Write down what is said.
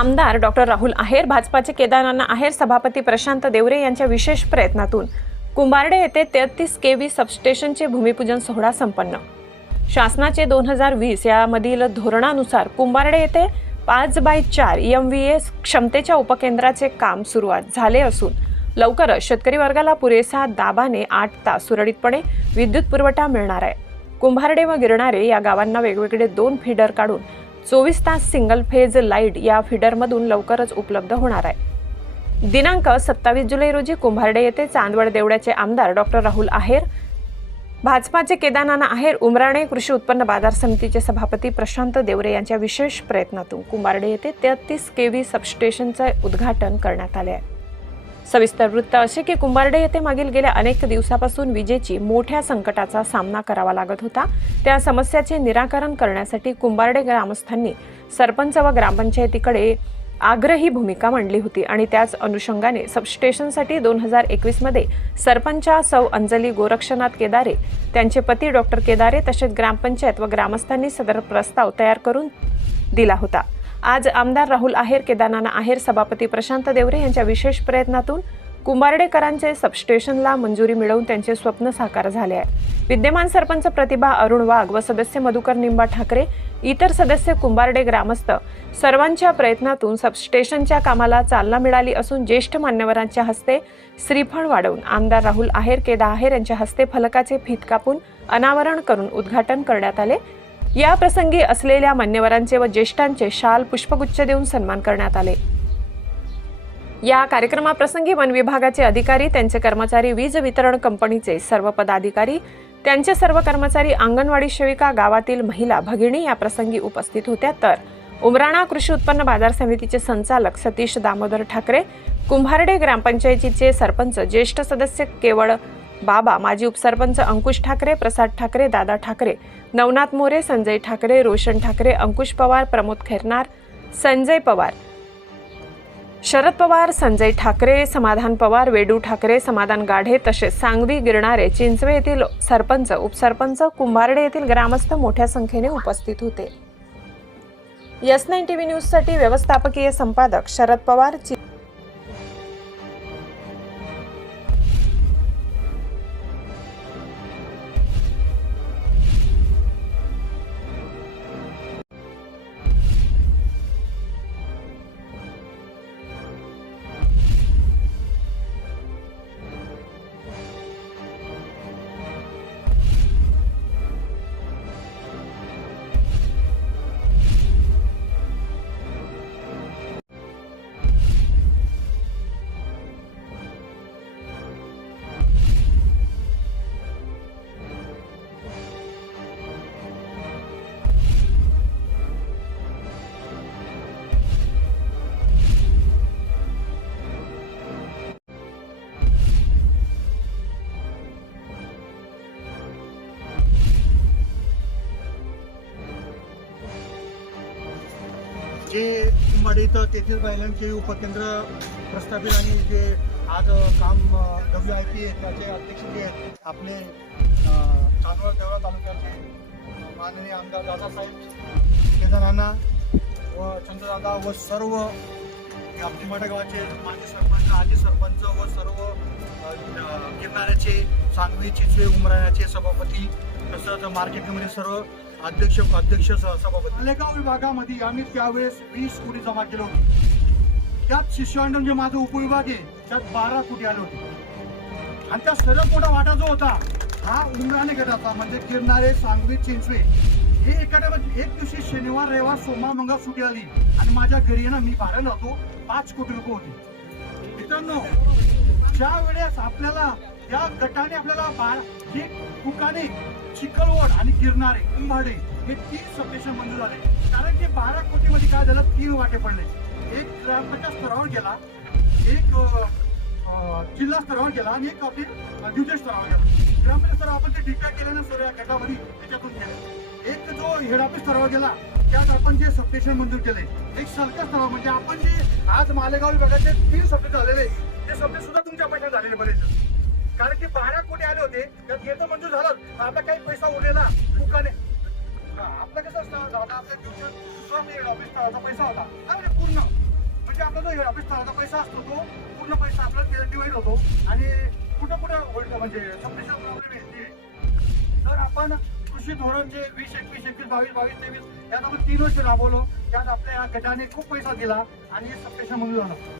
आमदार डॉक्टर राहुल आहेर भाजपाचे केदारनाथ आहेर सभापती प्रशांत देवरे यांच्या विशेष प्रयत्नातून कुंभारडे येथे तेहतीस के व्ही सबस्टेशनचे भूमिपूजन सोहळा संपन्न. शासनाचे दोन हजार वीस यामधील धोरणानुसार कुंभारडे येथे पाच बाय चार एम व्ही ए क्षमतेच्या उपकेंद्राचे काम सुरुवात झाले असून लवकरच शेतकरी वर्गाला पुरेसा दाबाने आठ तास सुरळीतपणे विद्युत पुरवठा मिळणार आहे. कुंभारडे व गिरणारे या गावांना वेगवेगळे दोन फीडर काढून चोवीस तास सिंगल फेज लाइट या फीडरमधून लवकरच उपलब्ध होणार आहे. दिनांक सत्तावीस जुलै रोजी कुंभारडे येथे चांदवड देवड्याचे आमदार डॉक्टर राहुल आहेर भाजपाचे केदारनाना आहेर उमराणे कृषी उत्पन्न बाजार समितीचे सभापती प्रशांत देवरे यांच्या विशेष प्रयत्नातून कुंभारडे येथे तेहतीस के व्ही सबस्टेशनचे उद्घाटन करण्यात आले आहे. सविस्तर वृत्त असे की कुंभारडे येथे मागील गेल्या अनेक दिवसापासून विजेची मोठ्या संकटाचा सामना करावा लागत होता. त्या समस्याचे निराकरण करण्यासाठी कुंभारडे ग्रामस्थांनी सरपंच व ग्रामपंचायतीकडे आग्रही भूमिका मांडली होती आणि त्याच अनुषंगाने सबस्टेशनसाठी दोन हजार एकवीसमध्ये सरपंचा सौ अंजली गोरक्षनाथ केदारे त्यांचे पती डॉक्टर केदारे तसेच ग्रामपंचायत व ग्रामस्थांनी सदर प्रस्ताव तयार करून दिला होता. आज आमदार राहुल आहेर केदारनाना आहेर सभापती प्रशांत देवरे यांच्या विशेष प्रयत्नातून कुंभारडेकरांचे सबस्टेशनला मंजुरी मिळवून त्यांचे स्वप्न साकार झाले आहे. विद्यमान सरपंच प्रतिभा अरुण वाघ व सदस्य मधुकर निंबा ठाकरे इतर सदस्य कुंभारडे ग्रामस्थ सर्वांच्या प्रयत्नातून सबस्टेशनच्या कामाला चालना मिळाली असून ज्येष्ठ मान्यवरांच्या हस्ते श्रीफळ वाढवून आमदार राहुल आहेर केदा आहेर यांच्या हस्ते फलकाचे फीत कापून अनावरण करून उद्घाटन करण्यात आले. या प्रसंगी असलेल्या मान्यवरांचे व ज्येष्ठांचे शाल पुष्पगुच्छ देऊन सन्मान करण्यात आले. या कार्यक्रमाप्रसंगी वन विभागाचे अधिकारी त्यांचे कर्मचारी वीज वितरण कंपनीचे सर्व पदाधिकारी त्यांचे सर्व कर्मचारी अंगणवाडी सेविका गावातील महिला भगिनी या प्रसंगी उपस्थित होत्या. तर उमराणा कृषी उत्पन्न बाजार समितीचे संचालक सतीश दामोदर ठाकरे कुंभारडे ग्रामपंचायतीचे सरपंच ज्येष्ठ सदस्य केवळ बाबा माजी उपसरपंच अंकुश ठाकरे प्रसाद ठाकरे दादा ठाकरे नवनाथ मोरे संजय ठाकरे रोशन ठाकरे अंकुश पवार प्रमोद खैरनार संजय पवार. शरद पवार संजय ठाकरे समाधान पवार वेडू ठाकरे समाधान गाढे तसेच सांगवी गिरणारे चिंचवे येथील सरपंच उपसरपंच कुंभारडे येथील ग्रामस्थ मोठ्या संख्येने उपस्थित होते. यस नाईन टीव्ही न्यूजसाठी व्यवस्थापकीय संपादक शरद पवार कुंभाडी इथं तेथील महिलांचे उपकेंद्र प्रस्थापित आणि जे आज काम डब्ल्यू आय पी त्याचे अध्यक्ष जे आहेत आपले चांदवड देवळा तालुक्याचे माननीय आमदार दादासाहेब केदारांना व चंद्रदादा व सर्व या गावाचे माजी सरपंच आजी सरपंच व सर्व अ, गिरणाऱ्याचे सांगवी चिचवे उमराण्याचे सभापती तसंच मार्केट सर्व अध्यक्ष अध्यक्ष सभापती. मालेगाव विभागामध्ये आम्ही त्यावेळेस वीस कोटी जमा केले होते. त्यात शिष्यमंडळ जे माझं उपविभाग आहे. त्यात बारा कोटी आले होते. आणि त्या सर्वात मोठा वाटा जो होता हा उमराणे गटाचा म्हणजे गिरणारे सांगवी चिंचवे. हे एखाद्या एक दिवशी शनिवार रविवार सोमवार मंगळ सुटी आली. आणि माझ्या घरी ना मी भाड्यानं होतो पाच कोटी रुपये होते. मित्रांनो ज्या वेळेस आपल्याला या गटाने आपल्याला बारा हे दुकाने चिखलवड आणि गिरणारे कुंभाडे हे तीन सबस्टेशन मंजूर झाले. कारण की बारा कोटीमध्ये काय झालं? तीन वाटे पडले. एक ग्रामपंचायत स्तरावर गेला एक जिल्हा स्तरावर गेला आणि एक आपले द्वितीय स्तरावर गेला. ग्रामपंचायत स्तरावर आपण ते डिक्लेअर केलं ना सर्व या गटामध्ये त्याच्यातून गेले. एक जो हेड ऑफिस स्तरावर गेला त्यात आपण जे सबस्टेशन मंजूर केले एक सरकार स्तरावर म्हणजे आपण जे आज मालेगाव विभागाचे तीन सबस्टेशन झालेले ते सबस्टेशन सुद्धा तुमच्या पैशात झालेले बरेच. कारण की बारा कोटी आले होते त्यात येतं मंजूर झालं. आता काही पैसा उरलेला दुकाने. आपला आपलं कसं असतं दादा आपल्या फ्युचर दुसरा हेड ऑफिस पैसा होता. आणि पूर्ण. म्हणजे आपला जो ऑफिस स्थळाचा पैसा असतो तो पूर्ण पैसा आपला डिवाईड होतो. आणि कुठं कुठं होईल म्हणजे सबमिशन प्रॉब्लेम येते तर आपण कृषी धोरण जे वीस एकवीस एकवीस बावीस बावीस तेवीस यात आपण तीन वर्ष राबवलो. त्यात आपल्या या गटाने खूप पैसा दिला आणि सबमिशन मंजूर झालं.